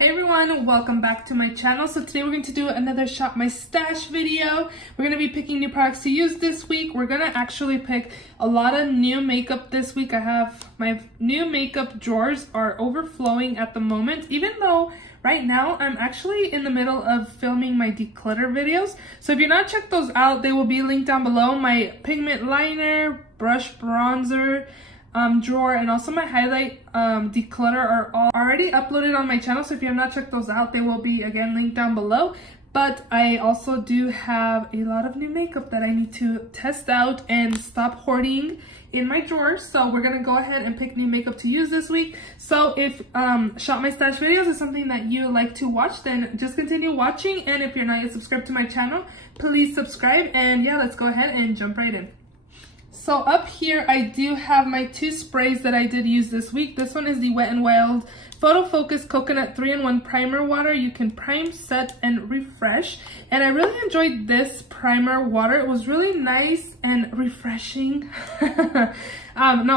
Hey everyone, welcome back to my channel. So today we're going to do another shop my stash video. We're going to be picking new products to use this week. We're going to actually pick a lot of new makeup this week. I have my new makeup drawers are overflowing at the moment, even though right now I'm actually in the middle of filming my declutter videos. So if you're not checked those out, they will be linked down below. My pigment liner, brush, bronzer, drawer, and also my highlight declutter are all already uploaded on my channel. So if you have not checked those out, they will be again linked down below. But I also do have a lot of new makeup that I need to test out and stop hoarding in my drawers. So we're gonna go ahead and pick new makeup to use this week. So if shop my stash videos is something that you like to watch, then just continue watching. And if you're not yet subscribed to my channel, please subscribe. And yeah, let's go ahead and jump right in. So up here, I do have my two sprays that I did use this week. This one is the Wet n Wild Photo Focus Coconut 3-in-1 Primer Water. You can prime, set, and refresh. And I really enjoyed this primer water. It was really nice and refreshing. No,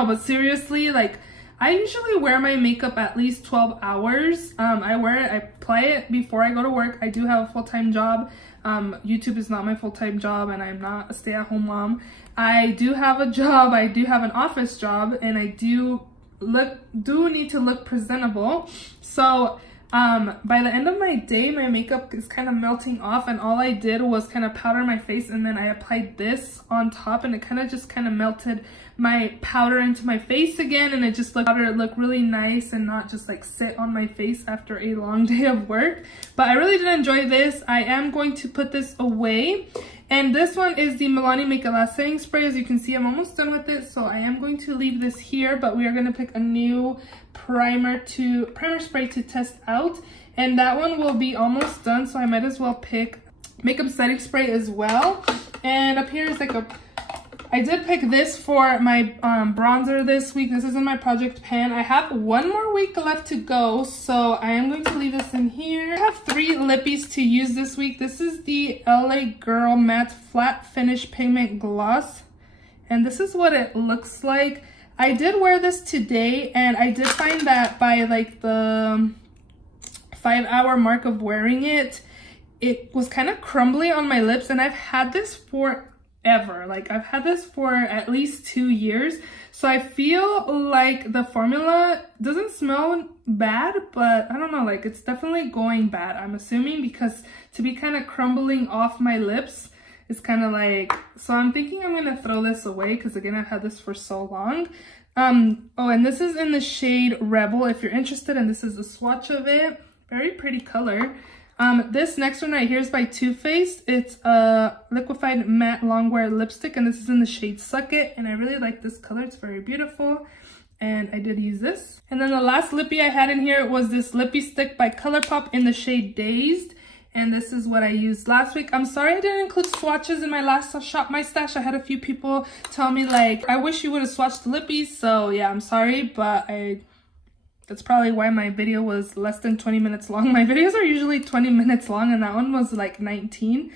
but seriously, like, I usually wear my makeup at least 12 hours. I apply it before I go to work. I do have a full-time job. YouTube is not my full-time job, and I'm not a stay-at-home mom. I do have a job, I do have an office job, and I do need to look presentable. So by the end of my day, my makeup is kind of melting off, and all I did was kind of powder my face, and then I applied this on top, and it kind of melted my powder into my face again, and it just looked really nice and not just like sit on my face after a long day of work. But I really did enjoy this. I am going to put this away. And this one is the Milani Make It Last Setting Spray. As you can see, I'm almost done with it, so I am going to leave this here, but we are going to pick a new primer spray to test out. And that one will be almost done, so I might as well pick makeup setting spray as well. And up here is like I did pick this for my bronzer this week. This is in my project pan. I have one more week left to go, so I am going to leave this in here. I have 3 lippies to use this week. This is the LA Girl Matte Flat Finish Pigment Gloss, and this is what it looks like. I did wear this today, and I did find that by like the 5-hour mark of wearing it, it was kind of crumbly on my lips, and I've had this for ever. Like, I've had this for at least 2 years, so I feel like the formula doesn't smell bad, but I don't know, like, it's definitely going bad, I'm assuming, because to be kind of crumbling off my lips is kind of like, so I'm thinking I'm gonna throw this away, because again, I've had this for so long. Oh, and this is in the shade Rebel if you're interested, and this is a swatch of it. Very pretty color. This next one right here is by Too Faced. It's a liquefied matte longwear lipstick, and this is in the shade Suck It, and I really like this color. It's very beautiful, and I did use this. And then the last lippy I had in here was this lippy stick by ColourPop in the shade Dazed, and this is what I used last week. I'm sorry I didn't include swatches in my last Shop My Stash. I had a few people tell me like, I wish you would have swatched the lippies, so yeah, I'm sorry, but that's probably why my video was less than 20 minutes long. My videos are usually 20 minutes long, and that one was like 19.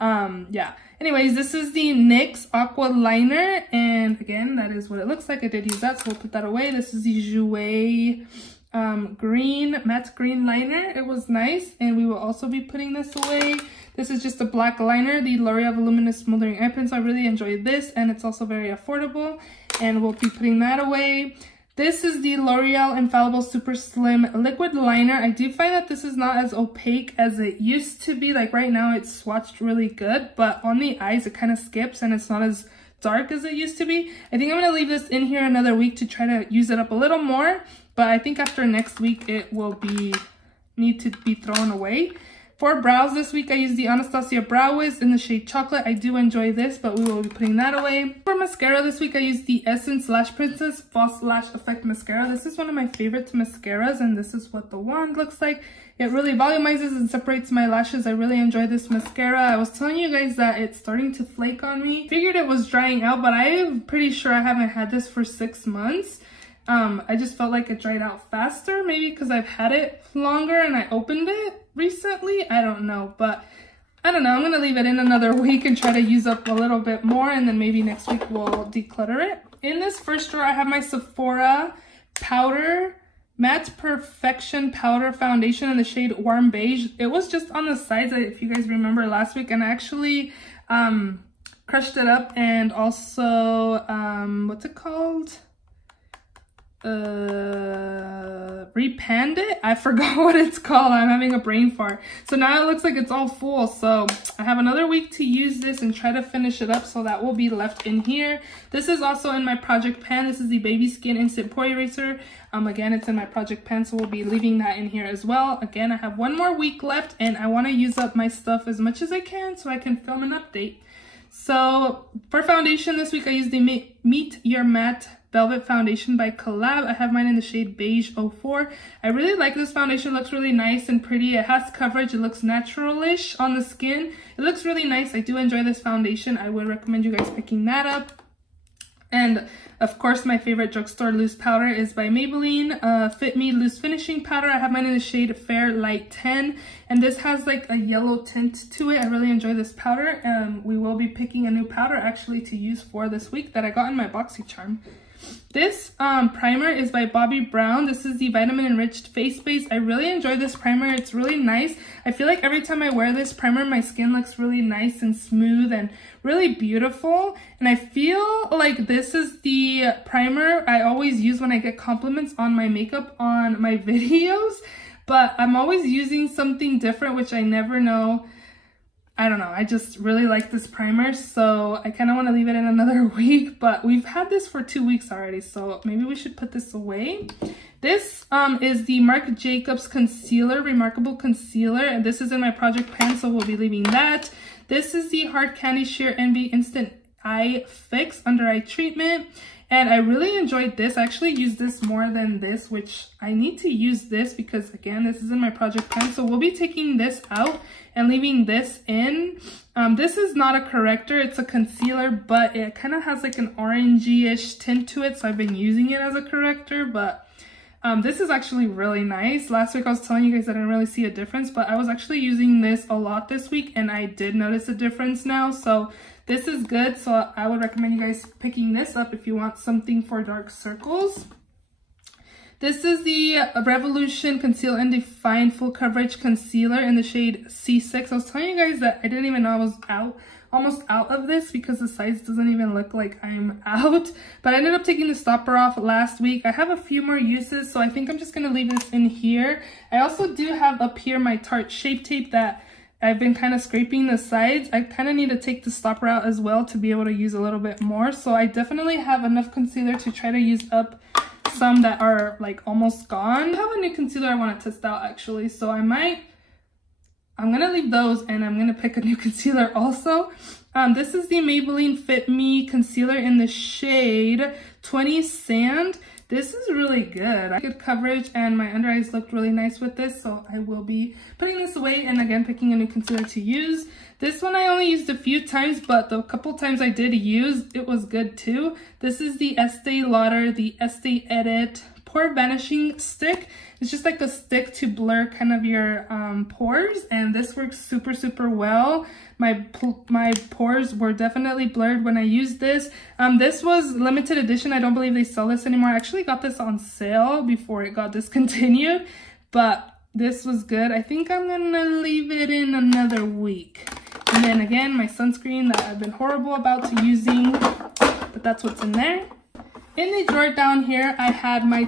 Yeah. Anyways, this is the NYX Aqua Liner, and again, that is what it looks like. I did use that, so we'll put that away. This is the Jouer matte green liner. It was nice, and we will also be putting this away. This is just a black liner, the L'Oreal Voluminous Smoldering Eye Pencil. I really enjoyed this, and it's also very affordable, and we'll be putting that away. This is the L'Oreal Infallible Super Slim Liquid Liner. I do find that this is not as opaque as it used to be. Like right now it's swatched really good, but on the eyes it kind of skips and it's not as dark as it used to be. I think I'm going to leave this in here another week to try to use it up a little more, but I think after next week it will need to be thrown away. For brows this week, I used the Anastasia Brow Wiz in the shade Chocolate. I do enjoy this, but we will be putting that away. For mascara this week, I used the Essence Lash Princess False Lash Effect Mascara. This is one of my favorite mascaras, and this is what the wand looks like. It really volumizes and separates my lashes. I really enjoy this mascara. I was telling you guys that it's starting to flake on me. Figured it was drying out, but I'm pretty sure I haven't had this for 6 months. I just felt like it dried out faster, maybe because I've had it longer and I opened it recently. I don't know, but I don't know. I'm going to leave it in another week and try to use up a little bit more, and then maybe next week we'll declutter it. In this first drawer, I have my Sephora powder Matte Perfection Powder Foundation in the shade Warm Beige. It was just on the sides, if you guys remember last week, and I actually crushed it up and also, what's it called? Repanned it. I forgot what it's called. I'm having a brain fart. So now it looks like it's all full. So I have another week to use this and try to finish it up. So that will be left in here. This is also in my project pan. This is the Baby Skin Instant Pore Eraser. Again, it's in my project pan, so we'll be leaving that in here as well. Again, I have one more week left and I want to use up my stuff as much as I can so I can film an update. So for foundation this week, I used the Meet Your Matte Velvet Foundation by Collab. I have mine in the shade Beige 04. I really like this foundation. It looks really nice and pretty. It has coverage. It looks natural-ish on the skin. It looks really nice. I do enjoy this foundation. I would recommend you guys picking that up. And of course, my favorite drugstore loose powder is by Maybelline Fit Me Loose Finishing Powder. I have mine in the shade Fair Light 10, and this has like a yellow tint to it. I really enjoy this powder. We will be picking a new powder actually to use for this week that I got in my BoxyCharm. This primer is by Bobbi Brown. This is the Vitamin Enriched Face Base. I really enjoy this primer. It's really nice. I feel like every time I wear this primer, my skin looks really nice and smooth and really beautiful. And I feel like this is the primer I always use when I get compliments on my makeup on my videos. But I'm always using something different, which I never know. I don't know, I just really like this primer, so I kind of want to leave it in another week, but we've had this for 2 weeks already, so maybe we should put this away. This is the Marc Jacobs Concealer, Remarkable Concealer, and this is in my project pan, so we'll be leaving that. This is the Hard Candy Sheer Envy Instant Eye Fix Under Eye Treatment. And I really enjoyed this. I actually used this more than this, which I need to use this because, again, this is in my project pan. So we'll be taking this out and leaving this in. This is not a corrector. It's a concealer, but it kind of has like an orangey-ish tint to it. So I've been using it as a corrector, but this is actually really nice. Last week I was telling you guys that I didn't really see a difference, but I was actually using this a lot this week and I did notice a difference now. So this is good, so I would recommend you guys picking this up if you want something for dark circles. This is the Revolution Conceal and Define Full Coverage Concealer in the shade C6. I was telling you guys that I didn't even know I was almost out of this because the size doesn't even look like I'm out. But I ended up taking the stopper off last week. I have a few more uses, so I think I'm just going to leave this in here. I also do have up here my Tarte Shape Tape that I've been kind of scraping the sides. I kind of need to take the stopper out as well to be able to use a little bit more. So I definitely have enough concealer to try to use up some that are like almost gone. I have a new concealer I want to test out actually. So I'm going to leave those and I'm going to pick a new concealer also. This is the Maybelline Fit Me Concealer in the shade 20 Sand. This is really good. Good coverage and my under eyes looked really nice with this, so I will be putting this away and again picking a new concealer to use. This one I only used a few times, but the couple times I did use, it was good too. This is the Estee Lauder, the Estee Edit Pore Vanishing Stick. It's just like a stick to blur kind of your pores, and this works super, super well. My pores were definitely blurred when I used this. This was limited edition. I don't believe they sell this anymore. I actually got this on sale before it got discontinued, but this was good. I think I'm gonna leave it in another week. And then again, my sunscreen that I've been horrible about to using, but that's what's in there. In the drawer down here, I had my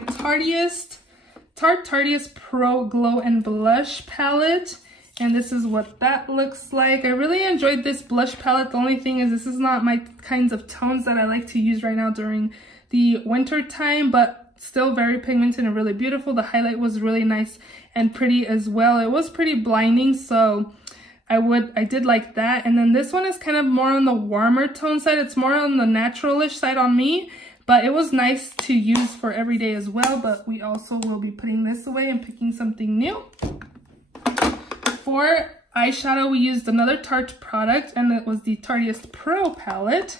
Tarte Pro Glow and Blush palette. And this is what that looks like. I really enjoyed this blush palette. The only thing is this is not my kinds of tones that I like to use right now during the winter time, but still very pigmented and really beautiful. The highlight was really nice and pretty as well. It was pretty blinding, so I did like that. And then this one is kind of more on the warmer tone side. It's more on the natural-ish side on me, but it was nice to use for every day as well. But we also will be putting this away and picking something new. For eyeshadow, we used another Tarte product, and it was the Tarte Pro palette.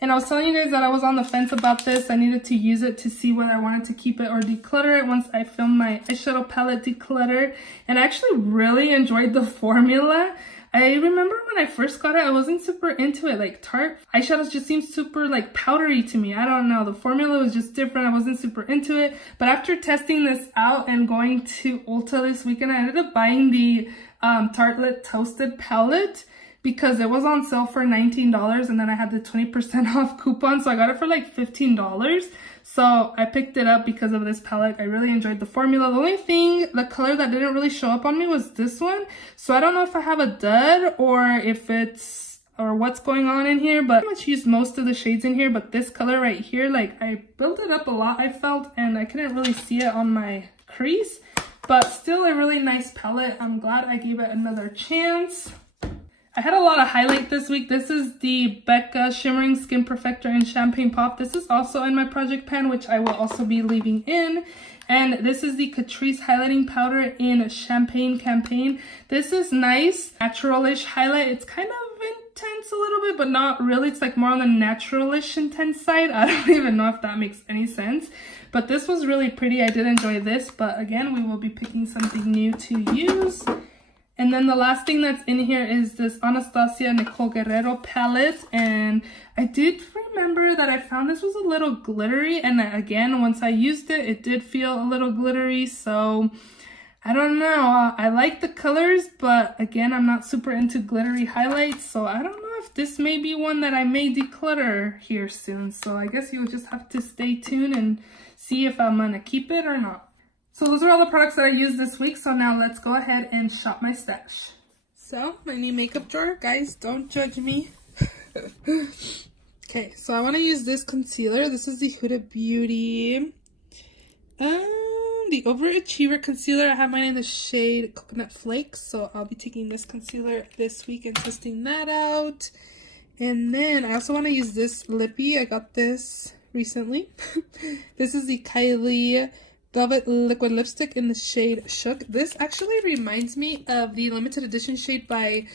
And I was telling you guys that I was on the fence about this. I needed to use it to see whether I wanted to keep it or declutter it once I filmed my eyeshadow palette declutter. And I actually really enjoyed the formula. I remember when I first got it, I wasn't super into it. Like Tarte eyeshadows just seemed super like powdery to me. I don't know. The formula was just different. I wasn't super into it. But after testing this out and going to Ulta this weekend, I ended up buying the Tartelette Toasted palette because it was on sale for $19 and then I had the 20% off coupon. So I got it for like $15. So I picked it up because of this palette. I really enjoyed the formula. The only thing, the color that didn't really show up on me was this one. So I don't know if I have a dud or if it's, or what's going on in here, but I pretty much used most of the shades in here. But this color right here, like I built it up a lot, I felt, and I couldn't really see it on my crease. But still a really nice palette. I'm glad I gave it another chance. I had a lot of highlight this week. This is the Becca Shimmering Skin Perfector in Champagne Pop. This is also in my project pan, which I will also be leaving in. And this is the Catrice Highlighting Powder in Champagne Campaign. This is nice, natural-ish highlight. It's kind of intense a little bit, but not really. It's like more on the natural-ish intense side. I don't even know if that makes any sense. But this was really pretty. I did enjoy this, but again, we will be picking something new to use. And then the last thing that's in here is this Anastasia Nicole Guerrero palette. And I did remember that I found this was a little glittery. And again, once I used it, it did feel a little glittery. So I don't know. I like the colors, but again, I'm not super into glittery highlights. So I don't know if this may be one that I may declutter here soon. So I guess you'll just have to stay tuned and see if I'm gonna keep it or not. So those are all the products that I used this week. So now let's go ahead and shop my stash. So my new makeup drawer, guys, don't judge me. Okay, so I want to use this concealer. This is the Huda Beauty, the Overachiever concealer. I have mine in the shade Coconut Flakes. So I'll be taking this concealer this week and testing that out. And then I also want to use this lippy. I got this recently. This is the Kylie Velvet Liquid Lipstick in the shade Shook. This actually reminds me of the limited edition shade by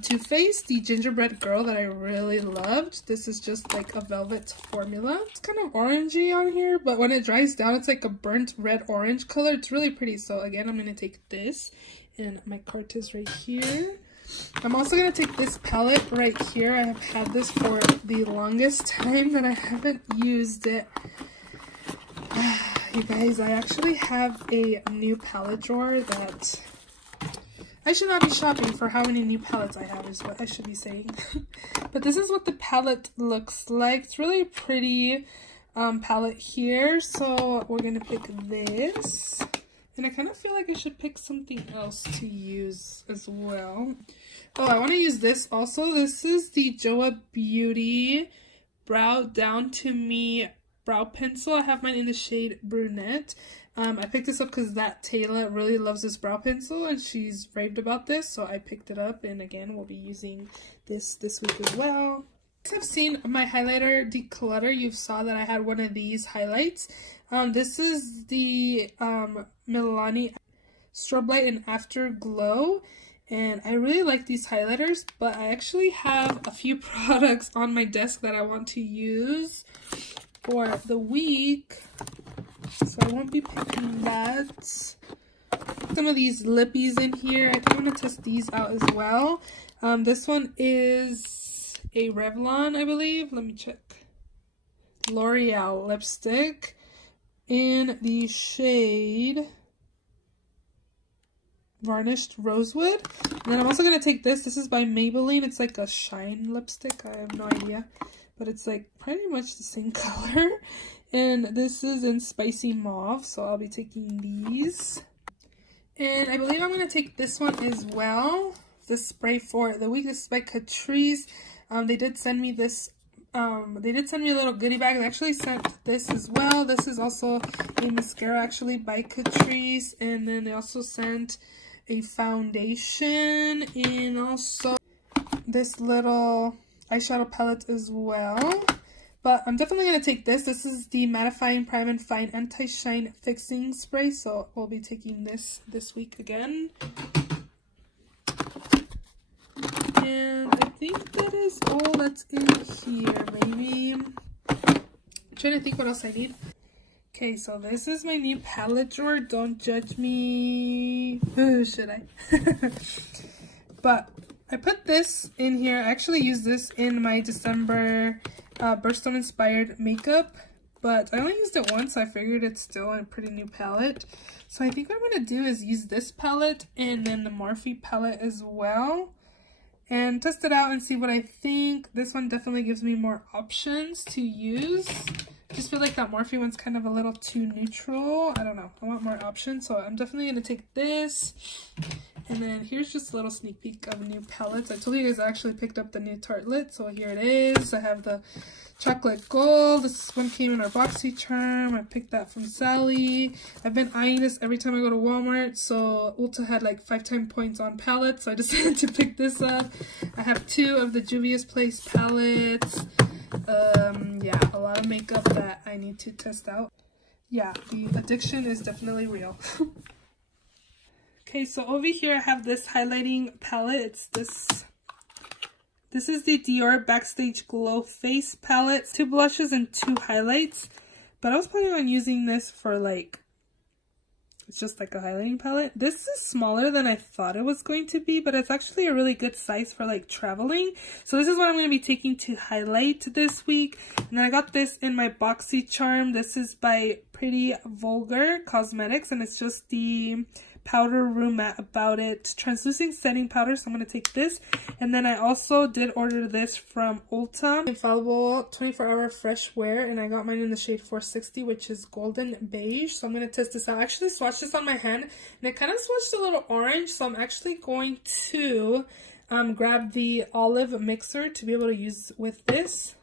Too Faced, the Gingerbread Girl, that I really loved. This is just like a velvet formula. It's kind of orangey on here, but when it dries down, it's like a burnt red orange color. It's really pretty. So again, I'm going to take this, and my cart is right here. I'm also going to take this palette right here. I have had this for the longest time that I haven't used it. You guys, I actually have a new palette drawer that I should not be shopping for how many new palettes I have is what I should be saying. But this is what the palette looks like. It's really pretty palette here. So we're going to pick this. And I kind of feel like I should pick something else to use as well. Oh, I want to use this also. This is the Joa Beauty Brow Down to Me brow pencil. I have mine in the shade Brunette. I picked this up because that Taylor really loves this brow pencil and she's raved about this, so I picked it up, and again we'll be using this week as well. If you've seen my highlighter declutter, you saw that I had one of these highlights. This is the Milani Strobe Light and Afterglow, and I really like these highlighters, but I actually have a few products on my desk that I want to use for the week, so I won't be picking that. Some of these lippies in here, I kind of want to test these out as well. This one is a Revlon, I believe. Let me check. L'Oreal lipstick in the shade Varnished Rosewood. And then I'm also going to take this. This is by Maybelline. It's like a shine lipstick. I have no idea, but it's like pretty much the same color. And this is in Spicy Mauve, so I'll be taking these. And I believe I'm going to take this one as well. This spray for the week. This is by Catrice. They did send me this. They did send me a little goodie bag. They actually sent this as well. This is also a mascara actually by Catrice. And then they also sent a foundation and also this little eyeshadow palette as well. But I'm definitely going to take this. This is the Mattifying Prime and Fine Anti-Shine Fixing Spray. So we'll be taking this week again. And I think that is all that's in here, maybe. I'm trying to think what else I need. Okay, so this is my new palette drawer. Don't judge me. Should I? But I put this in here. I actually used this in my December birthstone inspired makeup, but I only used it once, so I figured it's still a pretty new palette. So I think what I'm going to do is use this palette and then the Morphe palette as well, and test it out and see what I think. This one definitely gives me more options to use. I just feel like that Morphe one's kind of a little too neutral. I don't know. I want more options, so I'm definitely going to take this. And then here's just a little sneak peek of new palettes. I told you guys I actually picked up the new Tartelette, so here it is. I have the chocolate gold. This one came in our BoxyCharm. I picked that from Sally. I've been eyeing this every time I go to Walmart, so Ulta had like 5 times points on palettes, so I decided to pick this up. I have 2 of the Juvia's Place palettes. Yeah, a lot of makeup that I need to test out. Yeah, the addiction is definitely real. Okay, so over here I have this highlighting palette. It's this is the Dior Backstage Glow Face palette. 2 blushes and 2 highlights. But I was planning on using this for like, it's just like a highlighting palette. This is smaller than I thought it was going to be, but it's actually a really good size for like traveling. So this is what I'm going to be taking to highlight this week. And then I got this in my BoxyCharm. This is by Pretty Vulgar Cosmetics, and it's just the powder room matte About It translucent setting powder, so I'm going to take this. And then I also did order this from Ulta, Infallible 24-hour fresh wear, and I got mine in the shade 460, which is golden beige. So I'm going to test this out. I actually swatched this on my hand and it kind of swatched a little orange, so I'm actually going to grab the olive mixer to be able to use with this.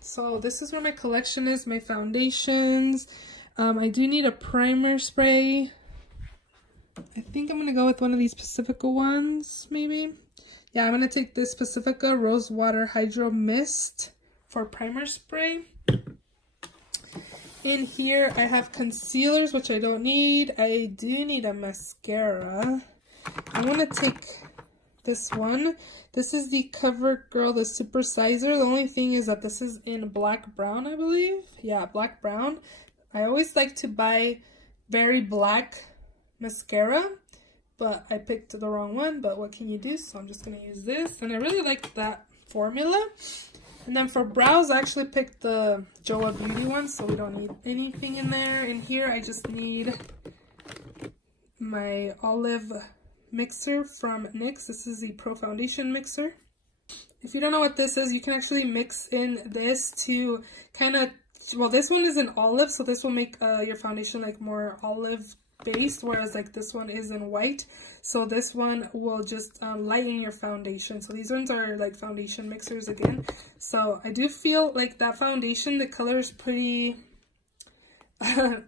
So this is where my collection is, my foundations. I do need a primer spray. I think I'm going to go with one of these Pacifica ones, maybe. Yeah, I'm going to take this Pacifica Rose Water Hydro Mist for primer spray. In here, I have concealers, which I don't need. I do need a mascara. I want to take this one. This is the CoverGirl, the Super Sizer. The only thing is that this is in black brown, I believe. Yeah, black brown. I always like to buy very black mascara, but I picked the wrong one, but what can you do? So I'm just going to use this, and I really like that formula. And then for brows, I actually picked the Joa Beauty one, so we don't need anything in there. In here, I just need my olive mixer from NYX. This is the Pro Foundation mixer. If you don't know what this is, you can actually mix in this to kind of, well, this one is in olive, so this will make your foundation like more olive based, whereas like this one is in white, so this one will just lighten your foundation. So these ones are like foundation mixers again. So I do feel like that foundation, the color is pretty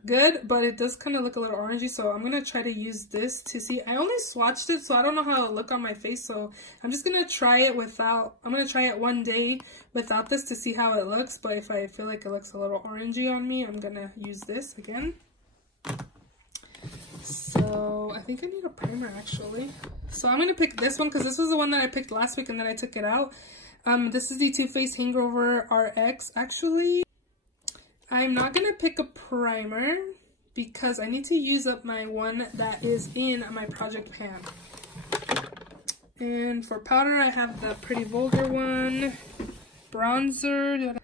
good, but it does kind of look a little orangey, so I'm gonna try to use this to see. I only swatched it, so I don't know how it'll look on my face, so I'm just gonna try it without. I'm gonna try it one day without this to see how it looks, but if I feel like it looks a little orangey on me, I'm gonna use this again. So I think I need a primer actually. So I'm going to pick this one because this was the one that I picked last week and then I took it out. This is the Too Faced Hangover RX. Actually, I'm not going to pick a primer because I need to use up my one that is in my project pan. And for powder, I have the Pretty Vulgar one. Bronzer.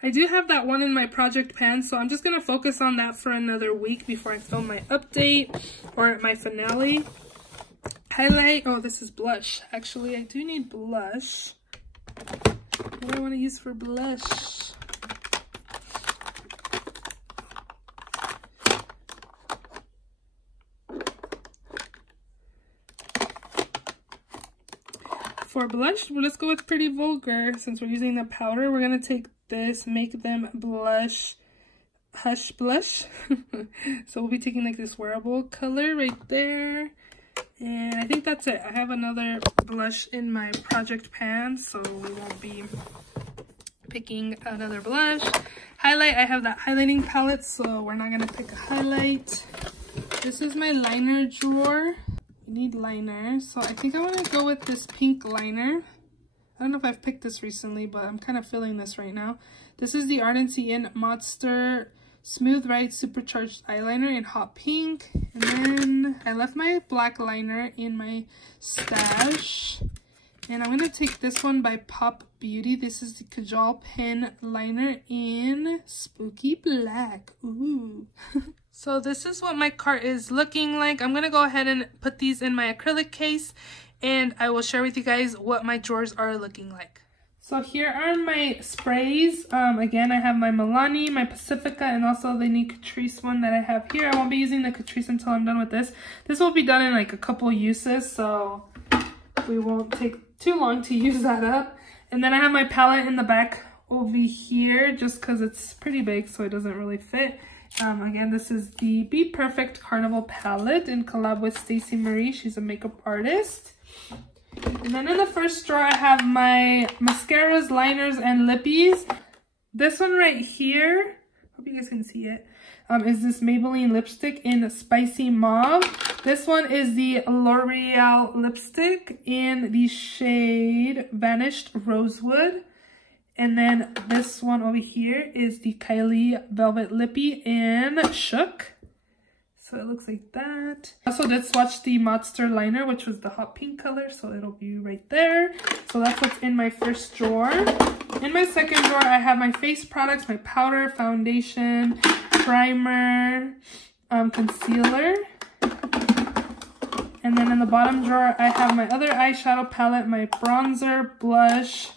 I do have that one in my project pan, so I'm just going to focus on that for another week before I film my update or my finale. Highlight. Oh, this is blush. Actually, I do need blush. What do I want to use for blush? For blush, well, let's go with Pretty Vulgar. Since we're using the powder, we're going to take this, make them blush, Hush Blush. So we'll be taking like this wearable color right there. And I think that's it. I have another blush in my project pan, so we won't be picking another blush. Highlight, I have that highlighting palette, so we're not going to pick a highlight. This is my liner drawer. We need liner, so I think I want to go with this pink liner. I don't know if I've picked this recently, but I'm kind of feeling this right now. This is the Ardency in Monster Smooth Ride Supercharged Eyeliner in hot pink. And then I left my black liner in my stash. And I'm going to take this one by Pop Beauty. This is the Kajal Pen Liner in Spooky Black. Ooh. So this is what my cart is looking like. I'm going to go ahead and put these in my acrylic case, and I will share with you guys what my drawers are looking like. So here are my sprays. Again, I have my Milani, my Pacifica, and also the new Catrice one that I have here. I won't be using the Catrice until I'm done with this. This will be done in like a couple uses, so we won't take too long to use that up. And then I have my palette in the back over here, just because it's pretty big, so it doesn't really fit. Again, this is the BPerfect Carnival palette in collab with Stacey Marie. She's a makeup artist. And then in the first drawer, I have my mascaras, liners, and lippies. This one right here, hope you guys can see it, is this Maybelline lipstick in Spicy Mauve. This one is the L'Oreal lipstick in the shade Vanished Rosewood. And then this one over here is the Kylie Velvet Lippy in Shook. So it looks like that. I also did swatch the Monster liner, which was the hot pink color, so it'll be right there. So that's what's in my first drawer. In my second drawer, I have my face products, my powder, foundation, primer, concealer. And then in the bottom drawer, I have my other eyeshadow palette, my bronzer, blush,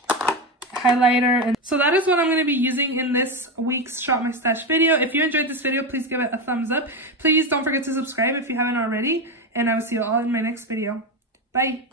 highlighter. And so that is what I'm going to be using in this week's Shop My Stash video. If you enjoyed this video, please give it a thumbs up. Please don't forget to subscribe if you haven't already. And I will see you all in my next video. Bye!